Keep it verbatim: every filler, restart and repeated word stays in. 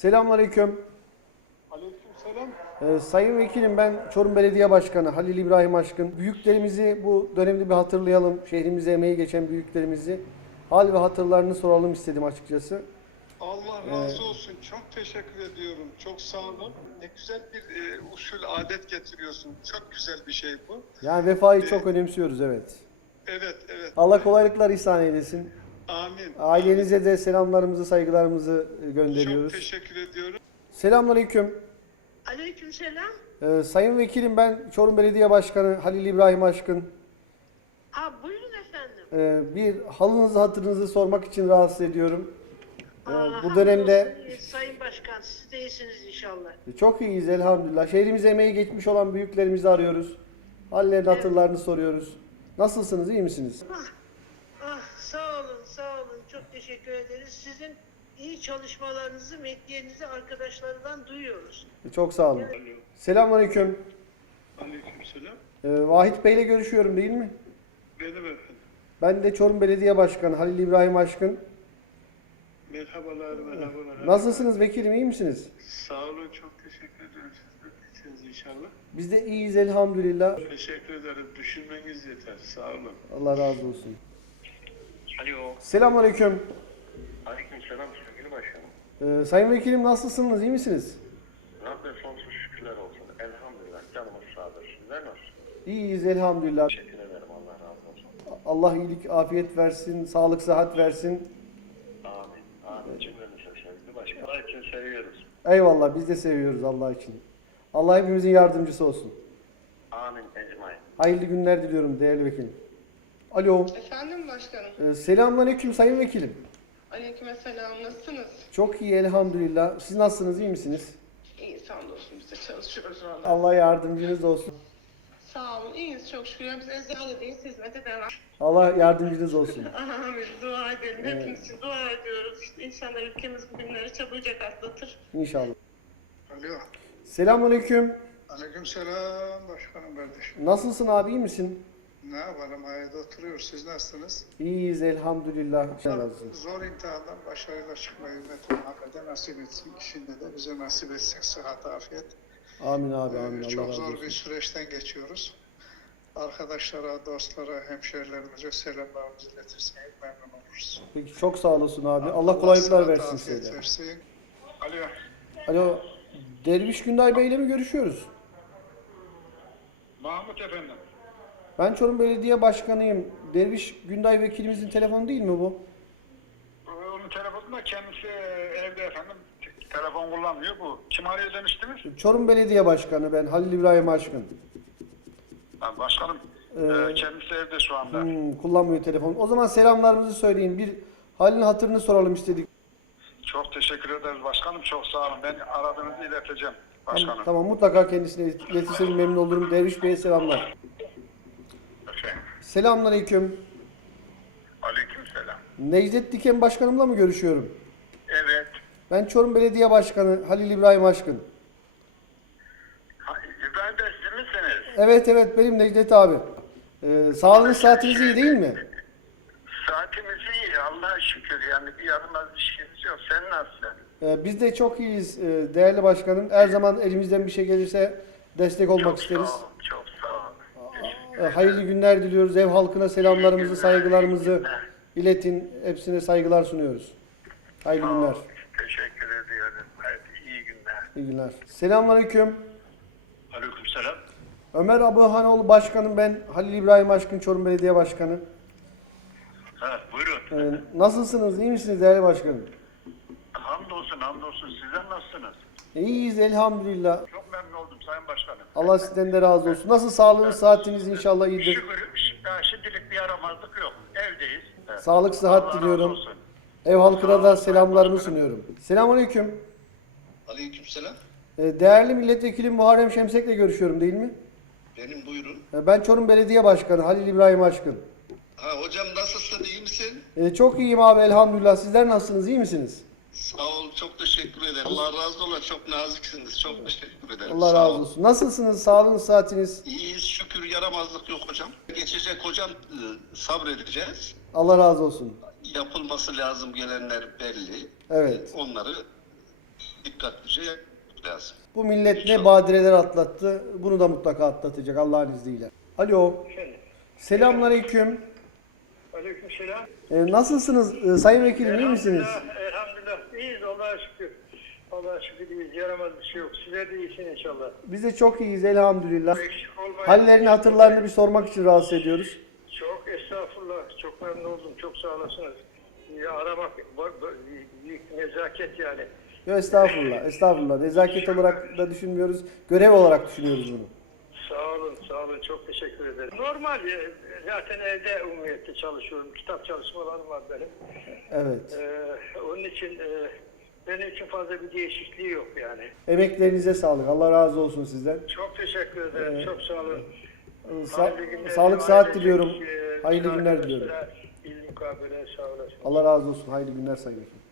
Selamünaleyküm. Aleykümselam. Ee, Sayın Vekilim, ben Çorum Belediye Başkanı Halil İbrahim Aşkın. Büyüklerimizi bu dönemde bir hatırlayalım. Şehrimize emeği geçen büyüklerimizi hal ve hatırlarını soralım istedim açıkçası. Allah razı olsun. Çok teşekkür ediyorum. Çok sağ olun. Ne güzel bir e, usul adet getiriyorsun. Çok güzel bir şey bu. Yani vefayı çok önemsiyoruz, evet. Evet, evet. Allah kolaylıklar ihsan eylesin. Amin. Ailenize de selamlarımızı, saygılarımızı gönderiyoruz. Çok teşekkür ediyorum. Selamünaleyküm. Aleykümselam. Ee, Sayın Vekilim, ben Çorum Belediye Başkanı Halil İbrahim Aşkın. Ha, buyurun efendim. Ee, bir halınızı hatırınızı sormak için rahatsız ediyorum. Ee, Aa, bu dönemde hamdolsun, Sayın Başkan, siz de iyisiniz inşallah. çok iyiyiz elhamdülillah. Şehrimize emeği geçmiş olan büyüklerimizi arıyoruz. Hallerini, hatırlarını soruyoruz. Nasılsınız, iyi misiniz? Ah, ah, sağ olun, sağ olun. Çok teşekkür ederiz. Sizin iyi çalışmalarınızı, mektiyenizi arkadaşlardan duyuyoruz. Çok sağ olun. Selamünaleyküm. Aleykümselam. Ee, Vahit Bey'le görüşüyorum, değil mi? Benim efendim. Ben de Çorum Belediye Başkanı Halil İbrahim Aşkın. Merhabalar, merhabalar. Nasılsınız vekilim, iyi misiniz? Sağ olun, çok teşekkür ederim. Siz de iyisiniz inşallah. Biz de iyiyiz elhamdülillah. Teşekkür ederim. Düşünmeniz yeter. Sağ olun. Allah razı olsun. Alo. Selamünaleyküm. Aleykümselam sevgili başkanım. Ee, Sayın Vekilim, nasılsınız, iyi misiniz? Rabbim sonsuz şükürler olsun. Elhamdülillah. Canımız sağdır. Sizler nasılsınız? İyiyiz elhamdülillah. Teşekkür ederim. Allah razı olsun. Allah iyilik, afiyet versin, sağlık, sıhhat versin. Amin. Amin. Cümlemize sevgili başkanım. Allah için seviyoruz. Eyvallah, biz de seviyoruz Allah için. Allah hepimizin yardımcısı olsun. Amin. Ecmain. Hayırlı günler diliyorum değerli vekilim. Alo. Efendim başkanım. Ee, selamünaleyküm sayın vekilim. Aleykümselam. Nasılsınız? Çok iyi elhamdülillah. Siz nasılsınız, iyi misiniz? İyi, sağ olsun. Biz de çalışıyoruz valla. Allah yardımcınız olsun. Sağ olun. İyiyiz çok şükür. Biz eczanedeyiz. Hizmete devam. Allah yardımcınız olsun. Amin. Dua edelim. Hepimiz için dua ediyoruz. İşte inşallah ülkemiz bu günleri çabucak atlatır. İnşallah. Alo. Selamünaleyküm. Aleykümselam başkanım kardeşim. Nasılsın abi, iyi misin? Ne yapalım? Hayırda oturuyoruz. Siz nasılsınız? İyiyiz elhamdülillah. Allah razı olsun. Zor imtihandan başarıyla çıkmayı ümmet Muhammed'e nasip etsin. Kişinde de bize nasip etsin. Sıhhat, afiyet. Amin abi, amin. Ee, Allah Çok razı zor bir olsun. süreçten geçiyoruz. Arkadaşlara, dostlara, hemşehrilerimize selamlarımızı iletirseniz memnun oluruz. Peki çok sağ olasın abi. Allah kolaylıklar sıhhat, versin afiyet size. versin. Alo. Alo. Derviş Günday Bey ile mi görüşüyoruz? Mahmut efendim. Ben Çorum Belediye Başkanıyım. Derviş Günday vekilimizin telefonu değil mi bu? Onun telefonunda kendisi evde efendim. Telefon kullanmıyor bu. Kim arıyor demiştiniz? Çorum Belediye Başkanı ben Halil İbrahim Aşkın. Ha, başkanım. Ee, e, kendisi evde şu anda. Hmm, kullanmıyor telefonu. O zaman selamlarımızı söyleyin. Bir halin hatırını soralım istedik. Çok teşekkür ederiz başkanım. Çok sağ olun. Ben aradığınızı ileteceğim başkanım. Tamam, tamam, mutlaka kendisine iletirseniz memnun olurum. Derviş Bey'e selamlar. Efendim. Selamünaleyküm. Aleykümselam. Necdet Diken Başkanımla mı görüşüyorum? Evet. Ben Çorum Belediye Başkanı Halil İbrahim Aşkın. Ha, İbrahim Bey siz misiniz? Evet evet, benim Necdet abi. Ee, sağlığınız, saatiniz iyi değil mi? Saatimiz iyi. Allah'a şükür. Yani bir yaramaz bir şeyimiz yok. Sen nasılsın? Ee, biz de çok iyiyiz ee, değerli başkanım. Her zaman elimizden bir şey gelirse destek olmak Çok isteriz. sağ olun. Çok sağ olun. Ee, hayırlı günler diliyoruz. Ev halkına selamlarımızı, saygılarımızı iletin. Hepsine saygılar sunuyoruz. Hayırlı Sağ günler. olun. Teşekkür ediyorum. Hadi iyi günler. İyi günler. Selamünaleyküm. Aleykümselam. Ömer Abuhanoğlu Başkanım ben. Halil İbrahim Aşkın Çorum Belediye Başkanı. Ha, buyurun. Ee, nasılsınız? İyi misiniz değerli başkanım? Hamdolsun, hamdolsun. Sizler nasılsınız? İyiyiz elhamdülillah. Çok memnun oldum Sayın Başkanım. Allah sizden de razı olsun. Nasıl sağlığınız, saatiniz inşallah iyidir. Şükür, ya şimdilik bir yaramazlık yok. Evdeyiz. Evet. Sağlık, sıhhat Allah razı diliyorum. olsun. Ev halkına da selamlarımı sunuyorum. Selamünaleyküm. Aleykümselam. Ee, Değerli milletvekilim Muharrem Şemsek'le görüşüyorum değil mi? Benim buyurun. Ee, Ben Çorum Belediye Başkanı Halil İbrahim Aşkın. Ha hocam nasılsın, iyi misin? Ee, Çok iyiyim abi elhamdülillah. Sizler nasılsınız, iyi misiniz? Sağ ol, çok teşekkür ederim. Allah razı olsun, çok naziksiniz. Çok teşekkür ederim. Allah Sağ razı ol. olsun. Nasılsınız, sağlığınız, saatiniz? İyiyiz şükür, yaramazlık yok hocam. Geçecek hocam, e, sabredeceğiz. Allah razı olsun. Yapılması lazım gelenler belli. Evet. Onları dikkat dikkatlice yapmak lazım. Bu millet ne badireler atlattı, bunu da mutlaka atlatacak Allah'ın izniyle. Alo, selamünaleyküm. Aleykümselam. Ee, nasılsınız e, Sayın Vekilim, iyi misiniz? Elhamdülillah, elhamdülillah. İyiyiz Allah'a şükür. Allah'a şükür iyiyiz. Yaramaz bir şey yok. Sizler de iyisiniz inşallah. Biz de çok iyiyiz elhamdülillah. Eksik olmayın. Hallerini, hatırlarını bir sormak için rahatsız ediyoruz. Çok estağfurullah. Çok memnun oldum. Çok sağ olasınız. Ya, aramak bak- bak- büyük nezaket yani. Yok estağfurullah, estağfurullah. Nezaket olarak da düşünmüyoruz, görev olarak düşünüyoruz bunu. Sağ olun, sağ olun. Çok teşekkür ederim. Normal e, zaten evde umumiyette çalışıyorum. Kitap çalışmalarım var benim. Evet. Ee, onun için e, benim için fazla bir değişikliği yok yani. Emeklerinize sağlık. Allah razı olsun sizden. Çok teşekkür ederim. Ee, Çok sağ olun. Sa- Hayırlı günler, sağlık, sıhhat ailecek, diliyorum. e, Hayırlı günler diliyorum. arkadaşlara, İl mukabele sağ olasın. Allah razı olsun. Hayırlı günler Sayın Vekilim.